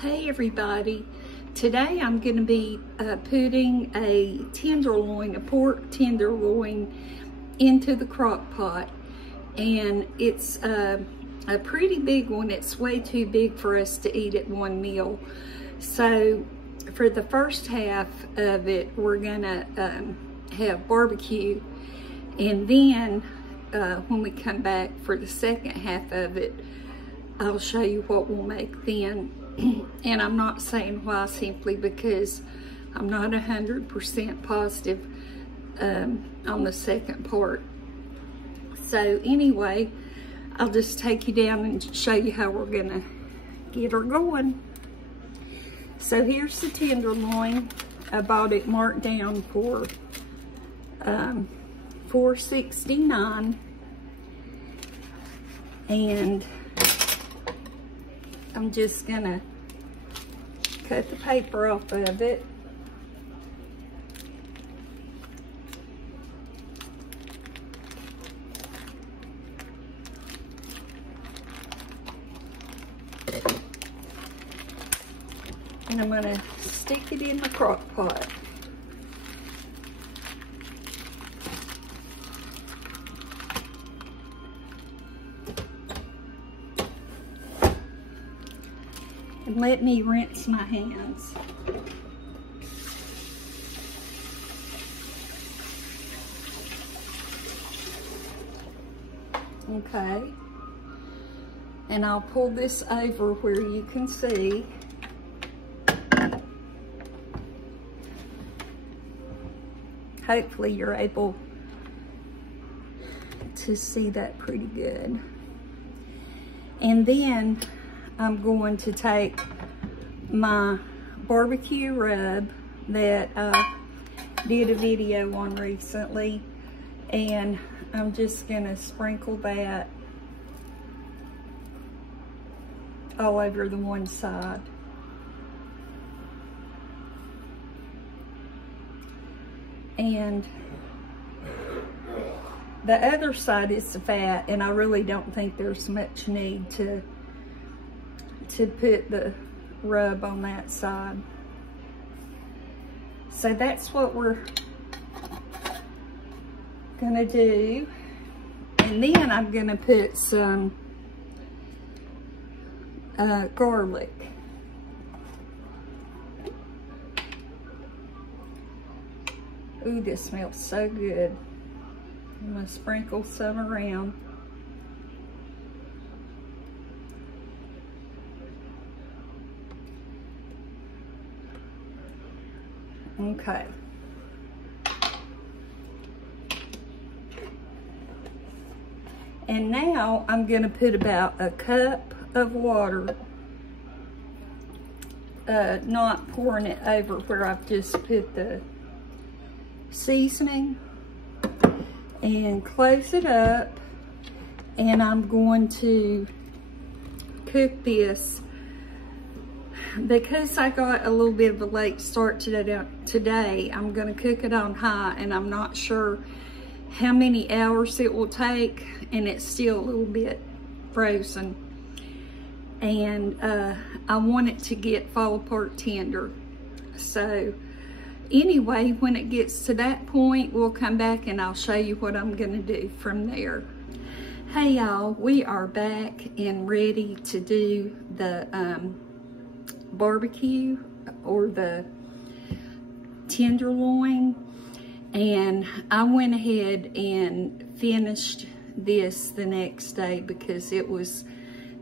Hey everybody, today I'm going to be putting a tenderloin, a pork tenderloin, into the crock pot, and it's a pretty big one. It's way too big for us to eat at one meal. So for the first half of it, we're gonna have barbecue, and then when we come back for the second half of it, I'll show you what we'll make then. And I'm not saying why, simply because I'm not 100% positive on the second part. So anyway, I'll just take you down and show you how we're gonna get her going. So here's the tenderloin. I bought it marked down for $4.69, and I'm just gonna cut the paper off of it. And I'm gonna stick it in the crock pot. And let me rinse my hands. Okay. And I'll pull this over where you can see. Hopefully you're able to see that pretty good. And then I'm going to take my barbecue rub that I did a video on recently, and I'm just gonna sprinkle that all over the one side. And the other side is the fat, and I really don't think there's much need to put the rub on that side. So that's what we're gonna do. And then I'm gonna put some garlic. Ooh, this smells so good. I'm gonna sprinkle some around. Okay. And now I'm gonna put about a cup of water, not pouring it over where I've just put the seasoning, and close it up. And I'm going to cook this. Because I got a little bit of a late start today, I'm going to cook it on high, and I'm not sure how many hours it will take, and it's still a little bit frozen. And I want it to get fall apart tender. So anyway, when it gets to that point, we'll come back and I'll show you what I'm going to do from there. Hey y'all, we are back and ready to do the barbecue, or the tenderloin. And I went ahead and finished this the next day because it was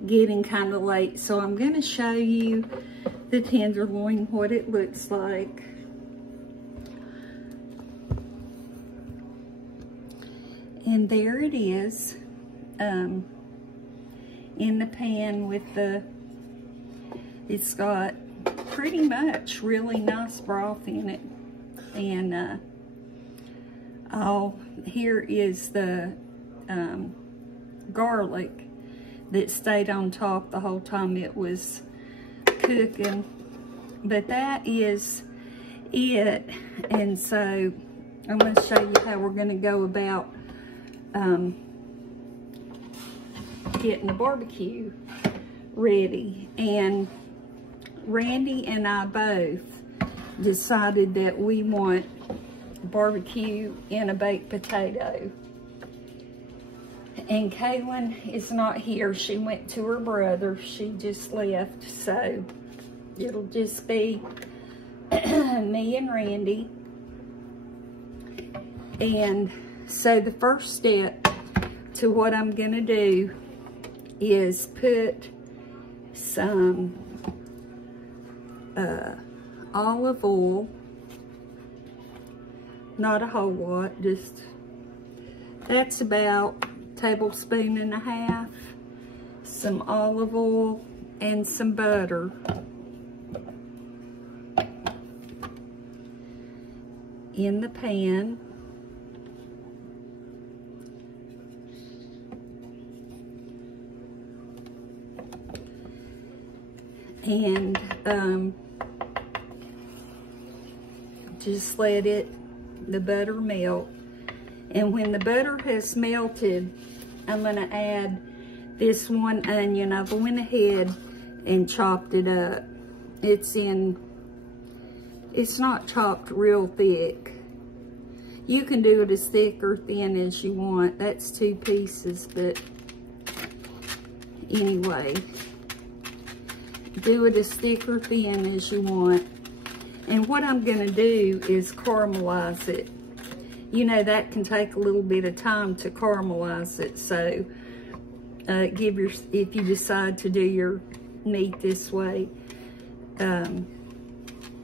getting kind of late. So I'm going to show you the tenderloin, what it looks like. And there it is, in the pan with the, it's got pretty much really nice broth in it. And here is the garlic that stayed on top the whole time it was cooking. But that is it. And so I'm going to show you how we're going to go about getting the barbecue ready. And Randy and I both decided that we want barbecue and a baked potato. And Kaylin is not here. She went to her brother. She just left, so it'll just be me and Randy. And so the first step to what I'm gonna do is put some olive oil, not a whole lot, just that's about a tablespoon and a half, some olive oil and some butter. In the pan. And just let the butter melt. And when the butter has melted, I'm gonna add this one onion. I went ahead and chopped it up. It's not chopped real thick. You can do it as thick or thin as you want. That's 2 pieces, but anyway, do it as thick or thin as you want. And what I'm gonna do is caramelize it. You know, that can take a little bit of time to caramelize it, so if you decide to do your meat this way,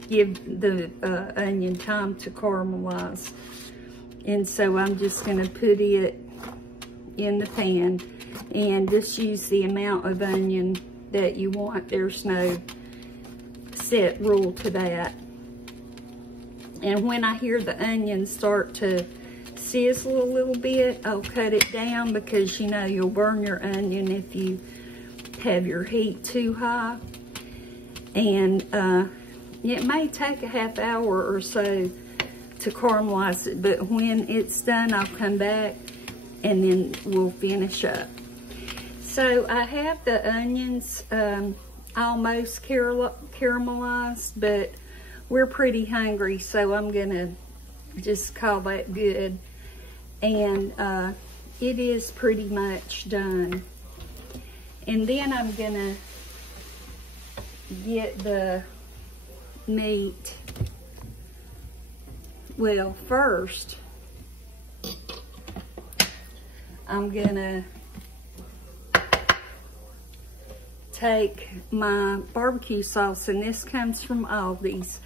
give the onion time to caramelize. And so I'm just gonna put it in the pan and just use the amount of onion that you want. There's no set rule to that. And when I hear the onions start to sizzle a little bit, I'll cut it down, because you know you'll burn your onion if you have your heat too high. And it may take a half hour or so to caramelize it, but when it's done, I'll come back and then we'll finish up. So I have the onions almost caramelized, but we're pretty hungry, so I'm gonna just call that good. And it is pretty much done. And then I'm gonna get the meat. Well, first, I'm gonna take my barbecue sauce, and this comes from Aldi's,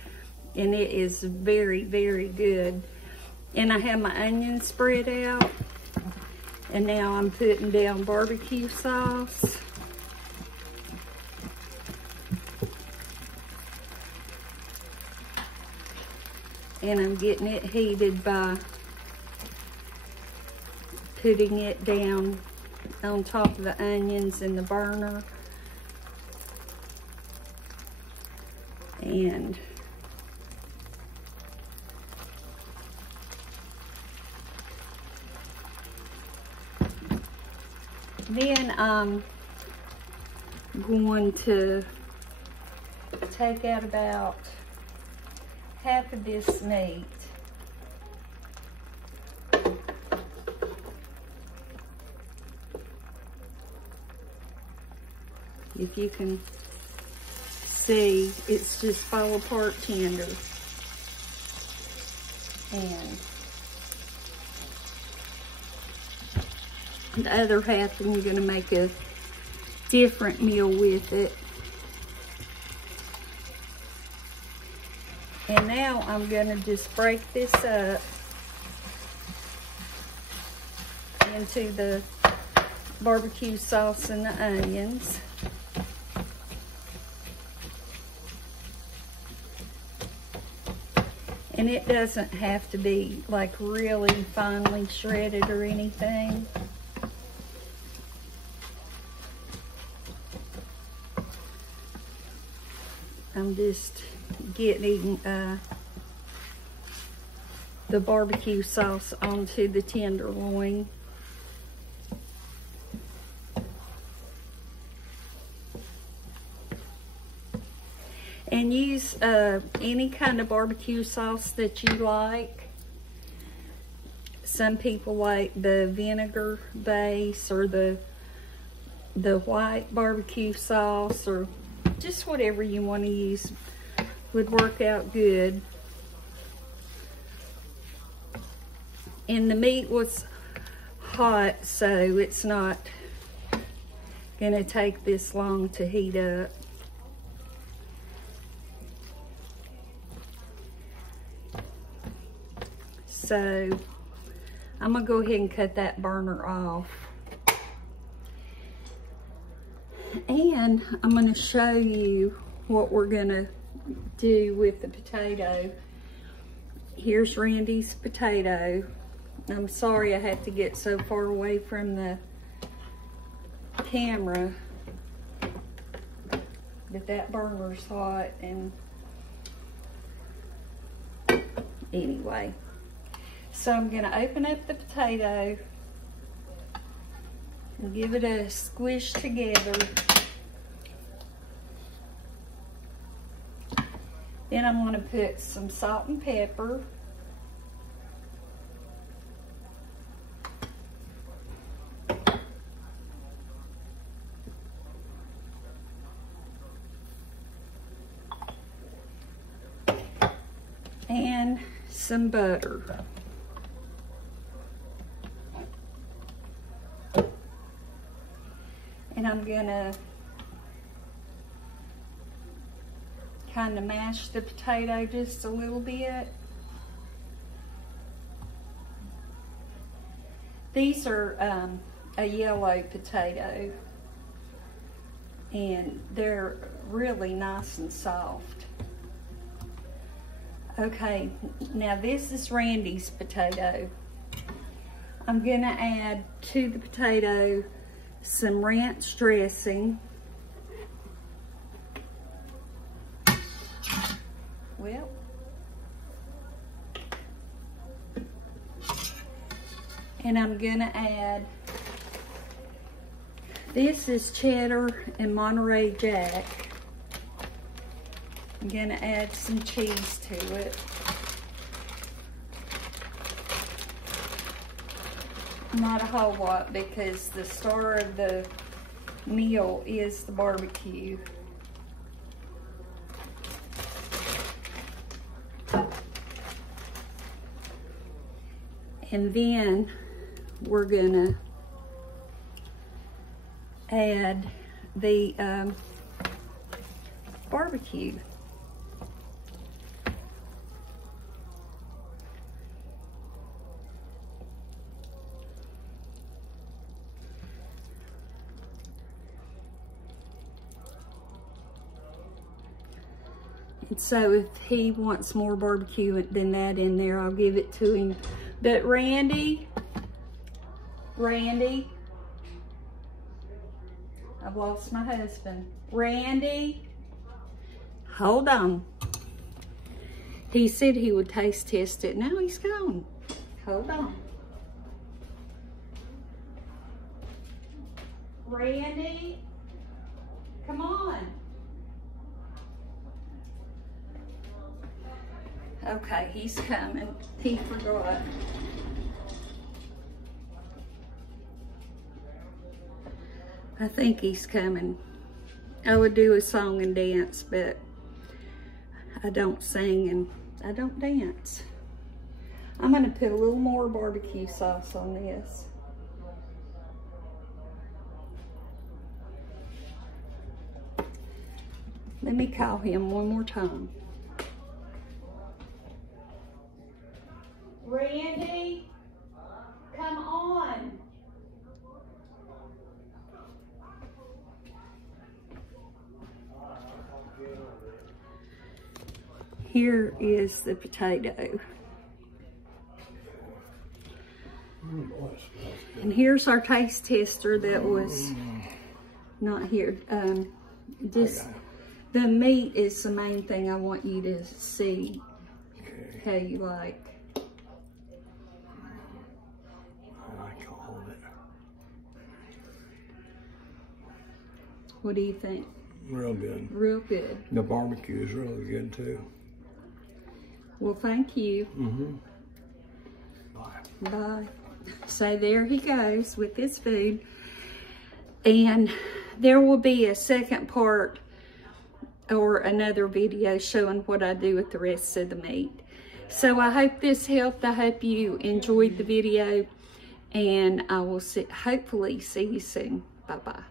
and it is very, very good. And I have my onions spread out, and now I'm putting down barbecue sauce. And I'm getting it heated by putting it down on top of the onions in the burner. And then I'm going to take out about half of this meat. If you can see, it's just fall apart tender. And the other half, I'm going to make a different meal with it. And now I'm going to just break this up into the barbecue sauce and the onions. And it doesn't have to be like really finely shredded or anything. I'm just getting the barbecue sauce onto the tenderloin. And use any kind of barbecue sauce that you like. Some people like the vinegar base or the white barbecue sauce, or just whatever you want to use would work out good. And the meat was hot, so it's not gonna take this long to heat up. So I'm gonna go ahead and cut that burner off. And I'm gonna show you what we're gonna do with the potato. Here's Randy's potato. I'm sorry I had to get so far away from the camera, but that burner's hot. And anyway, so I'm gonna open up the potato and give it a squish together. Then I'm gonna put some salt and pepper. And some butter. And I'm gonna kind of mash the potato just a little bit. These are a yellow potato, and they're really nice and soft. Okay, now this is Randy's potato. I'm gonna add to the potato some ranch dressing. Well, and I'm gonna add, this is cheddar and Monterey Jack. I'm gonna add some cheese to it. Not a whole lot, because the star of the meal is the barbecue. And then we're gonna add the barbecue. And so if he wants more barbecue than that in there, I'll give it to him. But Randy, I've lost my husband. Randy, hold on. He said he would taste test it. Now he's gone. Hold on. Randy, come on. Okay, he's coming. He forgot. I think he's coming. I would do a song and dance, but I don't sing and I don't dance. I'm gonna put a little more barbecue sauce on this. Let me call him one more time. Randy, come on. Here is the potato. And here's our taste tester that was not here. Just the meat is the main thing I want you to see how you like. What do you think? Real good. Real good. The barbecue is really good too. Well, thank you. Bye. Bye. So there he goes with his food. And there will be a second part or another video showing what I do with the rest of the meat. So I hope this helped. I hope you enjoyed the video. And I will hopefully see you soon. Bye-bye.